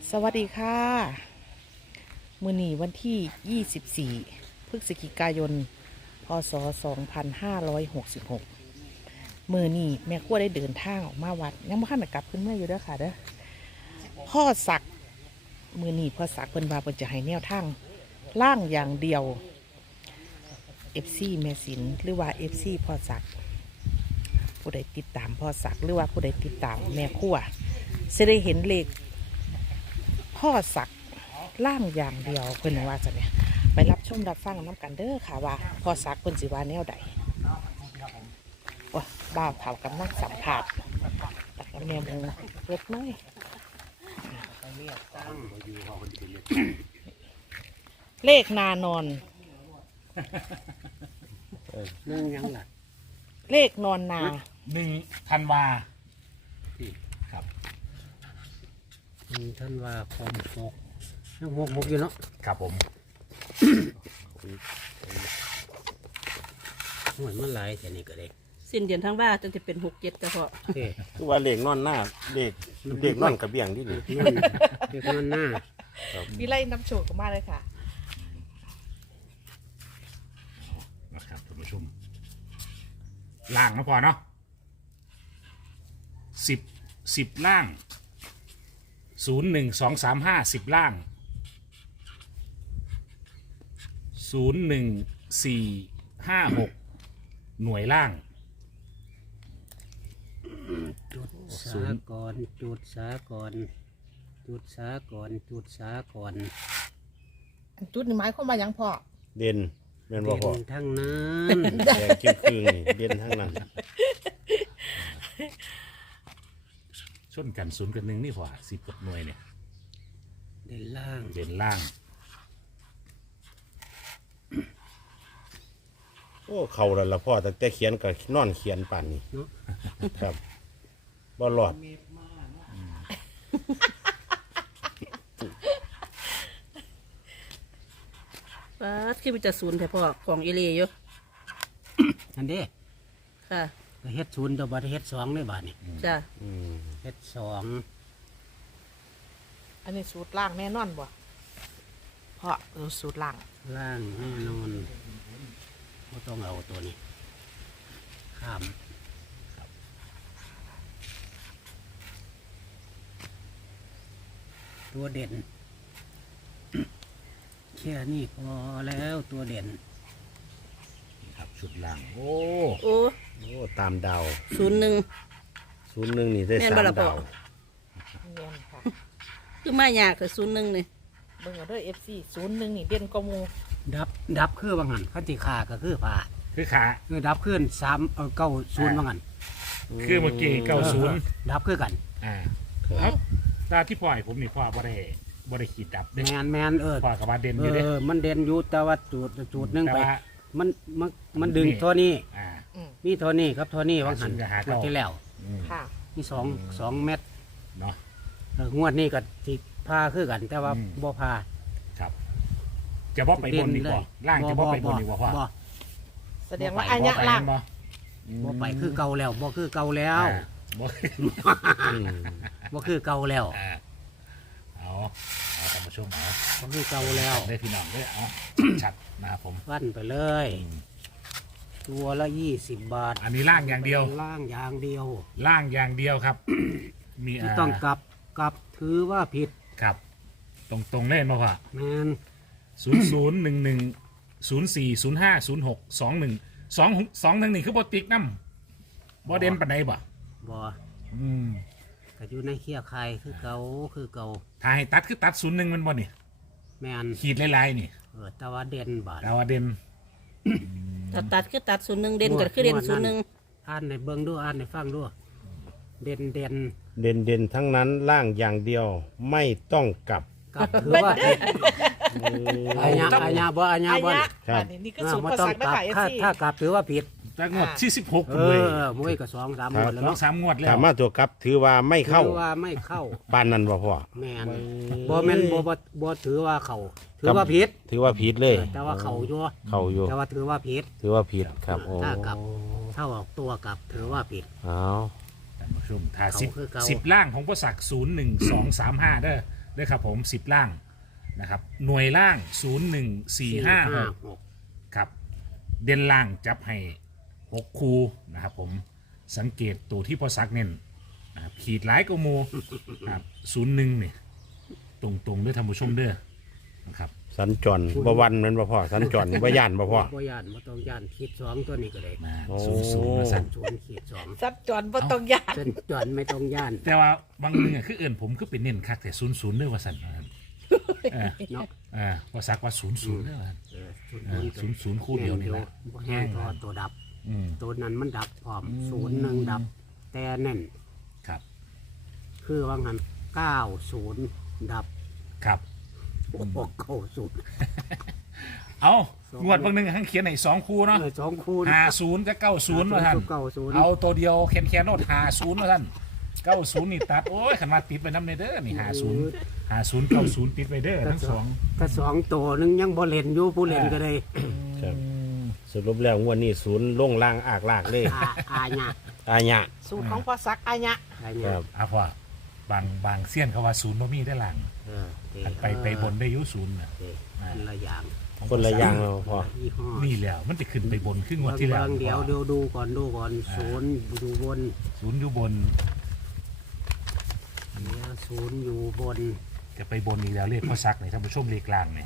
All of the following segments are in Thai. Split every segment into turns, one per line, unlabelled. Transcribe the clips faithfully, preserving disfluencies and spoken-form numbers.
สวัสดีค่ะมื้อนี้วันที่ยี่สิบสี่พฤศจิกายนพศสองพันห้าร้อยหกสิบหกมื้อนี้แม่ครัวได้เดินทางออกมาวัดยังบ่ทันได้กลับขึ้นเมื่ออยู่เด้อค่ะเด้อพ่อศักดิ์มื้อนี้พ่อศักดิ์เพิ่นว่าเพิ่นจะให้แนวทางล่างอย่างเดียว เอฟ ซี แม่สินหรือว่า เอฟ ซี พ่อศักดิ์ผู้ใดติดตามพ่อศักดิ์หรือว่าผู้ใดติดตามแม่ครัวสิได้เห็นเลขพ่อศักดิ์ล่างอย่างเดียวเพิ่นว่าจะเนี่ยไปรับชมรับฟังน้ำกันเด้อค่ะว่าพ่อศักดิ์เพิ่นสิว่าแนวใดโอ้บ่าวเฒ่ากับนักสัมผัสตักกับแม่หมูเล็กน้อยเลขนานอน
นั่งยังล่ะ
เลขนอนนา
หนึ่งธันวาครับ
หนึ่งธันวาคมหกยังหกหกอยู่เนาะ
ครับผม
เหมือนมันหลายแต่นี่ก็ได้
สิ้นเดือนทั้งว่าจะจะเป็นหกเจ็ดแต่พอ
คือว่าเหล็กนอนหน้าเหล็กเหล็กนอนกระเบียงที่นี่
เด็กนอนหน้า
มีไล่น้ำโชกกันมาเลยค่ะ
นะครับท่านผู้ชมล่างนะพอเนาะสิบสิบล่างศูนย์หนึ่งสองสามห้าสิบล่างศูนย์หนึ่งสี่ห้าหกหน่วยล่าง
จุดสากรจุดสากรจุดสากรจุดสากร
จุดนี่หมายความว่ายังพ่อ
เด่นเด่นบ่พอ
ทั้งนั้น
แดงจิ้มคืนนี่เด่นทั้งนั้น
ชนกันศูนย์กันหนึ่งนี่พอสิบกับหน่วยเนี่ย
เด่นล่าง
เด่นล่าง
โอ้เข่าแล้วละพ่อแต่แต่เขียนกับนอนเขียนป่านนี่ครับบ่หลอด
ป้าคือมันจะศูนย์แต่พอของเอเลียอยู่
อันเด้
ค่ะ
เฮ็ดศูนย์ตัวบัดเฮ็ดสองเลยบาดนี่
จ้ะ
เฮ็ดสอง
อันนี้สูตรล่างแน่นอนบ่เพราะเออสูตรล่าง
ล่างแน่นอนไม่ต้องเอาตัวนี้ข้ามตัวเด่นแค่นี้พอแล้วตัวเด่น
ครับชุดล่างโอ้
โอ้
โอ้ตามดาว
ศูนย์หนึ่ง
ศูนย์หนึ่งนี่ได้สามดาว
คือไม่ยากคือศูนย์หนึ่งนี่
เบิ่งเอาด้วย เอฟ ซี ศูนย์หนึ่งนี่เด่นกว่าหมู่
ดับดับคือบางหันขันติขาก็คือผ่า
คือขา
คือดับขึ้นสามเออเก้าศูนย์บางหัน
คือเมื่อกี้เก้าศูนย์
ดับคือกัน
อ่าครับตาที่พ่อยผมนี่พ่อบ่ได้บ่ได้ขีดดับ
แมนแมนเออ
พ่อกับว่าเด่นอยู่เด้
เออมันเด่นอยู่แต่ว่าจุดจุดนึงไปมันมันมันดึงท่อนี้มีท่อนี้ครับท่อนี้บางหันงวดที่แล้วมีสองสองเม็ด
เนาะ
งวดนี้ก็ที่พาคือกันแต่ว่าบ่พา
ครับจะบ่ไปบนดีกว่าล่างจะบ่ไปบนดีกว่าพ่อ
แสดงว่าอันนี้ล่าง
บ่ไปคือเก่าแล้วบ่คือเก่าแล้ว
บ่
บ่คือเก่าแล้ว
เอาเอาท่านผู้ชมเอา
บ่คือเก่าแล้ว
ได้พี่น้องได้เอาชัดนะครับผม
ฟันไปเลยตัวละยี่สิบบาท
อันนี้ล่างอย่างเดียว
ล่างอย่างเดียว
ล่างอย่างเดียวครับ
มีต้องกลับกลับถือว่าผิด
ครับตรงตรงเล่นมาพ่อ
แมน
ศูนย์ศูนย์หนึ่งหนึ่งศูนย์สี่ศูนย์ห้าศูนย์หกสองหนึ่งสองสองหนึ่งนี่คือบอติกน้ำบอเด่นปันใดบ่
บ่
อืม
ก็อยู่ในเขี้ยไข่คือเก่าคือเก่า
ถ้าให้ตัดคือตัดศูนย์หนึ่งมันบ่เนี่ย
แมน
ขีดลายๆนี่
เออตะวันเด่นบาท
ตะวันเด่น
ตัดตัดคือตัดศูนย์หนึ่งเด่นก็คือเด่นศูนย์หนึ่ง
อ่านในเบิ้งด้วยอ่านในฟังด้วยเด่นเด่น
เด่นเด่นทั้งนั้นล่างอย่างเดียวไม่ต้องกลับ
กลับถือว่าอาญาอาญาบ่อาญาบ่
ครับนี่ก็สูตรภาษาไม่ขาย
ถ้าถ้ากลับถือว่าผิด
จากงวดที่สิบหก
เออมวยกับสองสามงวดแล้วเนาะ
สามงวดแล้ว
ถามว่าตัวกลับถือว่าไม่เข้า
ถือว่าไม่เข้า
ปานนั้นบ่พ่อ
แม่นบ่แม่นบ่บ่บ่ถือว่าเข้าถือว่าผิด
ถือว่าผิดเลย
แต่ว่าเข้าอยู่
เข้าอยู่
แต่ว่าถือว่าผิด
ถือว่าผิดครับโอ้
ถ้ากลับเท่าออกตัวกลับถือว่าผิด
อ้าว
ท่านผู้ชมถ้าสิบสิบล่างของพ่อศักดิ์ศูนย์หนึ่งสองสามห้าเด้อด้วยครับผมสิบล่างนะครับหน่วยล่างศูนย์หนึ่งสี่ห้าหก
หก
ครับเด่นล่างจับให้หกคูนะครับผมสังเกตตัวที่พอซักเน้นนะครับขีดหลายกว่าหมูครับศูนย์หนึ่งเนี่ยตรงๆด้วยท่านผู้ชมเด้อนะครับ
สัญจรบ่วันแมันบ่พ่อสัญจรบ่ย่านบ่พ่อ
บ่ย่านบ่ต้องย่านขีดสองตัวนี้ก็ได้
มา
โอ้
ศูนย์ศูนย์มาสั่น
ศูนย์ขีดสอง
ซับจอนบ่ต้องยาน
เส้นจอนไม่ต้องย่าน
แต่ว่าบางเนื่อคือเอื่นผมคือเป็นเน้นคักแต่ศูนย์ศูนย์เด้อว่าสั่นนะครับเออ
เนาะ
เออพอซักว่าศูนย์ศูนย์เด้อว่าซั่น
เออ
เออศูนย์ศูนย์คู่เดียวนี่นะ
บ่แห้งพอตัวดับ
อืม
ตัวนั้นมันดับพร้อมศูนย์หนึ่งดับ แต่แน่น
ครับ
คือว่างันเก้าศูนย์ดับ
ครับ
โอ้โหเก้าศูนย์
เอางวดบางหนึ่งข้างเขียนในสองคู่เนาะ
เออสองคูณ
ห้าศูนย์กับเก้าศูนย์ว่าท่าน
เก้าศูนย์
เอาตัวเดียวแคนแคนโนดห้าศูนย์ว่าท่านเก้าศูนย์นี่ตัดโอ้ยขันมาติดไปน้ำในเด้อนี่ห้าศูนย์ห้าศูนย์เก้าศูนย์ติดไปเด้อทั้งสอง
ถ้าสองตัวนึงยังบ่เล่นอยู่ผู้เล่นก็ได้
ครับสรุปแล้วงวดนี้ศูนย์ลงล่างอากลากเลย
อาอาญะ
อาญะ
สูตรของพ่อซักอายะ
อา
ค
ญะ
รับ
อ่ะพ่อ บางบางเสี้ยนเขาว่าศูนย์บ่มีได้หลัง
เออเออ
อันไปไปบนได้อยุศูนย์น่ะ
เออคนละอย่าง
คนละอย่างแล้วพ่อ
ยี่ห้อ
นี่แหล้วมันจะขึ้นไปบนขึ้นงวดที่แล้ว
เบิ่งเดี๋ยวดูดูก่อนดูก่อนศูนย์อยู่บน
ศูนย์อยู่บน
เดี๋ยวศูนย์อยู่บน
จะไปบนอีกแล้วเลขพ่อซักเนี่ยท่านผู้ชมเลขกลางเนี่ย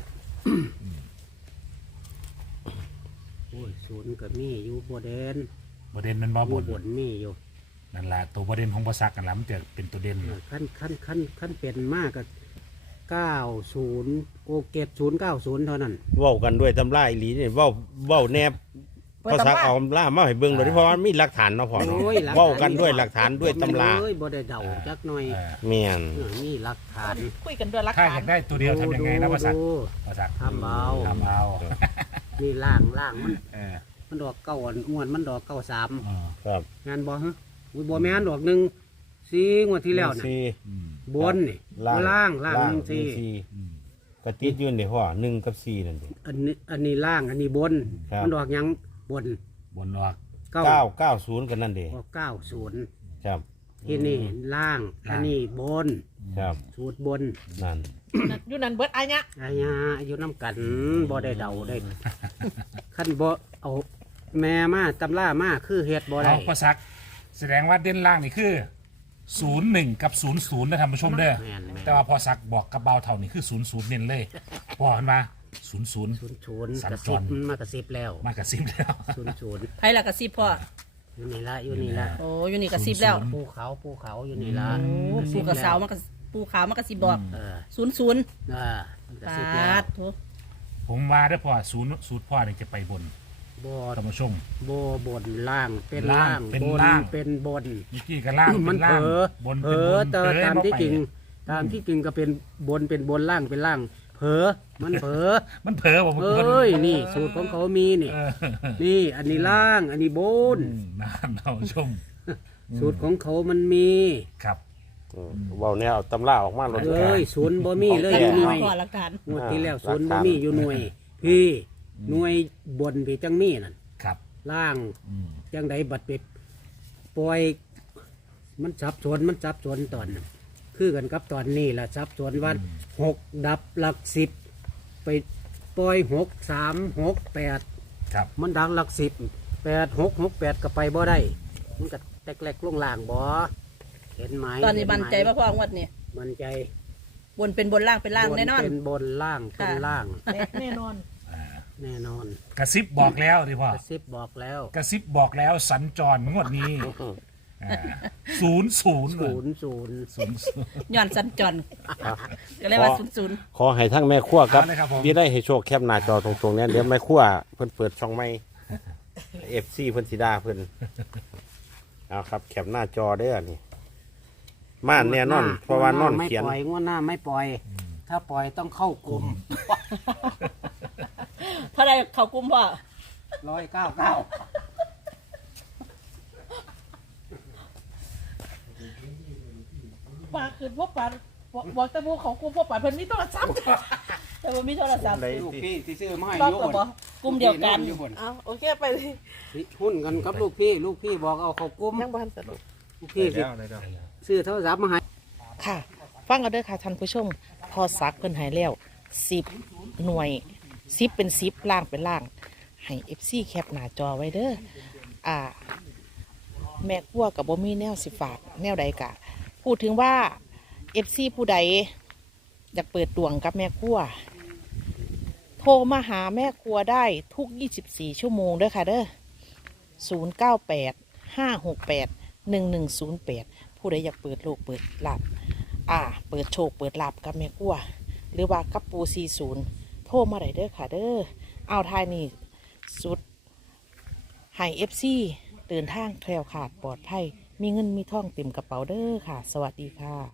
โอ้ยศูนย์ก็มีอยู่บนเด่น
ประเด็นมันบ่
อบ ยู่
น
บนมีอยู่
นั่นล่ะตัวประเด็นของพ่อซักกันแล้วมันจะเป็นตัวเด่น
เออขั้นขั้นขั้นขั้นเป็นมากก็เก้าศูนย์โอเก็บศูนย์เก้าศูนย์เท่านั้น
เว้ากันด้วยตำราอีหลีนี่เว้าเว้าแนบภาษาเอาตำรามาให้เบิ่งโดยที่เพราะว่ามีหลักฐานเนาะพ่อเนาะ
โอ้ยหลักฐาน
เว้ากันด้วยหลักฐานด้วยตำรา
เอ้ยบ่ได้เดาจักหน่อย
เออ
แม่น
เออนี่หลักฐาน
คุยกันด้วยรัก
ถ้า
ฐา
อน ยากได้ตัวเดียวทำยังไงนะพ่อซัก
ดู
พ่อซัก
ทำเอา
ทำเอา
นี่ล่างล่างมัน
เออ
มันดอกเก้าอ่อนอ้วนมันดอกเก้าสาม
เออ
ครับ
งานบ่ฮะอุ้ยบ่แม่นดอกหนึ่งสี่งวดที่แล้วน่ะ
สี่
อืม
บนนี่ล่างล่างหนึ่งสี่
อืม
ก็ติดอยู่นี่พ่อหนึ่งกับสี่นั่นเอง
อันนี้อันนี้ล่างอันนี้บน
ครับ
มันดอกหยังบน
บนออก
เก้า
เก้าเก้าศูนย์กันนั่นเอง
ออกเก้าศูนย์
ครับ
ที่นี่ล่าง อันนี้บน
ครับ
สูตรบน
นั่น
อยู่นั่นเบิดอายะ
อายาอายุน้ำกันบ่ได้เดาได้ขั้นบ่เอาแม่มาตำล่ามาคือเฮ็ดบ่ได้
เอาพ่อซัก แสดงว่าเด่นล่างนี่คือศูนย์หนึ่งกับศูนย์ศูนย์นะท่านผู้ชมเด้อ
แม่นแม่น
แต่ว่าพอซักบอกกับเบาเท่านี่คือศูนย์ศูนย์เน้นเลยพอเห็นมาศูนย์ศูนย์
ศูนย์ศูนย์
สัญ
กระ
จ
ซิ
ร
บมันมากระซิบแล้ว
มากระซิบแล้ว
ศูนย์ศูนย์
ไผละกระซิบพ่อ
อยู่นี่ละอยู่นี่ละ
โอ้อยู่นี่กระซิบแล้ว
ภูเขาภูเขาอยู่นี่ละ
โอ้ปูกระสาวมากระปูขาวมากระซิบบอก
เออ
ศูนย์ศูนย์
เออมันกระ
ป
ซิบแล้ว
าดโถ
ผมว่าได้อพอศูนย์สูตรพ่อเนี่ยจะไปบน
บ่
ท่านผู้ชม
บ่บนล่างเป็น
ล่า
ล่าง ง
เป็น
บน
ล่าง
เป็นบน
เมื่อกี้ก็ล่าง
มั
เป็น น
เผ
ล่าง
ลอบ
น
เผ
เป็น
ล
บ
อน แต่
เผลอ
ตาม
บ่
ที่
ไป
จริง ตามที่จริงก็เป็นบนเป็นบนล่างเป็นล่าง เผลอมันเผลอ
มันเผลอผม
เอ้ยนี่สูตรของเขามีนี่
เออ
นี่อันนี้ล่าง อันนี้บน
อืมน่าท่านผู้ชม
สูตรของเขามันมี
ครับ
เออเว้าแนวตำราออกมาลด
เอ้ยศูนย์บ่มีเลย
ข
อ
องแท้
ยู่หน่วย
พ่อหลักฐาน
งวดที่แล้ว
อ่า
ศูนย์
หลั
บ่
กฐาน
มีอยู่หน่วย พี่หน่วยบนพี่จังมีนั่น
ครับ
ล่าง
อืม
จังใดบัดเป็ดปล่อยมันสับสนมันสับสนตอนนั้นคือกันกับตอนนี้ล่ะสับสนวันหกดับหลักสิบไปปล่อยหกสามหกแปด
ครับ
มันดังหลักสิบแปดหกหกแปดก็ไปบ่ได้ มันก็แตกๆลงล่างบ่เห็นไหม
ตอนนี้
เห็
มั่น
ไห
ใจป่ะพ่องวดนี้
มั่นใจ
บนเป็นบนล่างเป็นล่างแน่นอน
เป็นบนล่างเป็น
ค่ะ
ล่าง
แน่นอน
อ่า
แน่นอน
กระซิบบอกแล้วดิพ่อก
ระซิบบอกแล้ว
กระซิบบอกแล้วสัญจรงวดนี้ศูนย์ศูนย์
ศูนย์ศูนย์
ศูนย์ศูนย์
ย้อนสัญจรก็เลยว่าศูนย์ศูนย์
ขอให้ทั้งแม่ครัวครับ
เอาเลยครับผม
ที่ได้ให้โชคแคบหน้าจอตรงๆเนี้ยเดี๋ยวแม่ครัวเพิ่นเปิดช่องไม่เอฟซีเพิ่นสิดาเพิ่นเอาครับแคบหน้าจอเด้อนี่ม่านแน่นอน เพราะว่านอนเขียน
ไม่ปล่อยงวดหน้าไม่ปล่อย ถ้าปล่อยต้องเข้ากลุ่ม
เพราะอะไรเขากุมพ่อ
ร้อยเก้าเก้า
ปากคืนพวกปากบอกแต่พวกของกูพวกปากเพิ่นนี่ต้องซ้ำ
แต่ว่ามีโทรศัพท์
ลูกพี่ที่ซื้อมาให้
รอบ
อยู่
กับบ่
กลุ่มเดียวกัน
อยู่บน
เอาโอเคไปเลย
หุ้นกันกับลูกพี่ ลูกพี่บอกเอาเข้ากลุ่ม
ยังบ่ทันสรุป
ลูกพี่สิซื้อโทรศัพท์มาให้
ค่ะ ฟังกันเด้อค่ะท่านผู้ชมพ่อซักเพิ่นให้แล้วสิบหน่วยสิบเป็นสิบล่างเป็นล่างให้เอฟซีแคปหน้าจอไว้เด้ออ่า แม่ครัวกับบ่มีแนวสิฝากแนวใดกะ พูดถึงว่าเอฟซีผู้ใดอยากเปิดดวงกับแม่ครัวโทรมาหาแม่ครัวได้ทุกยี่สิบสี่ชั่วโมงเด้อค่ะเด้อศูนย์เก้าแปดห้าหกแปดหนึ่งหนึ่งศูนย์แปดผู้ใดอยากเปิดโลกเปิดลาบอ่า เปิดโชคเปิดลาบกับแม่ครัวหรือว่ากับปูสี่ศูนย์โทรมาได้เด้อค่ะเด้อเอาทายนี่สุดให้เอฟซีเดินทางแคล้วขาดปลอดภัยมีเงินมีทองเต็มกระเป๋าเด้อค่ะ สวัสดีค่ะ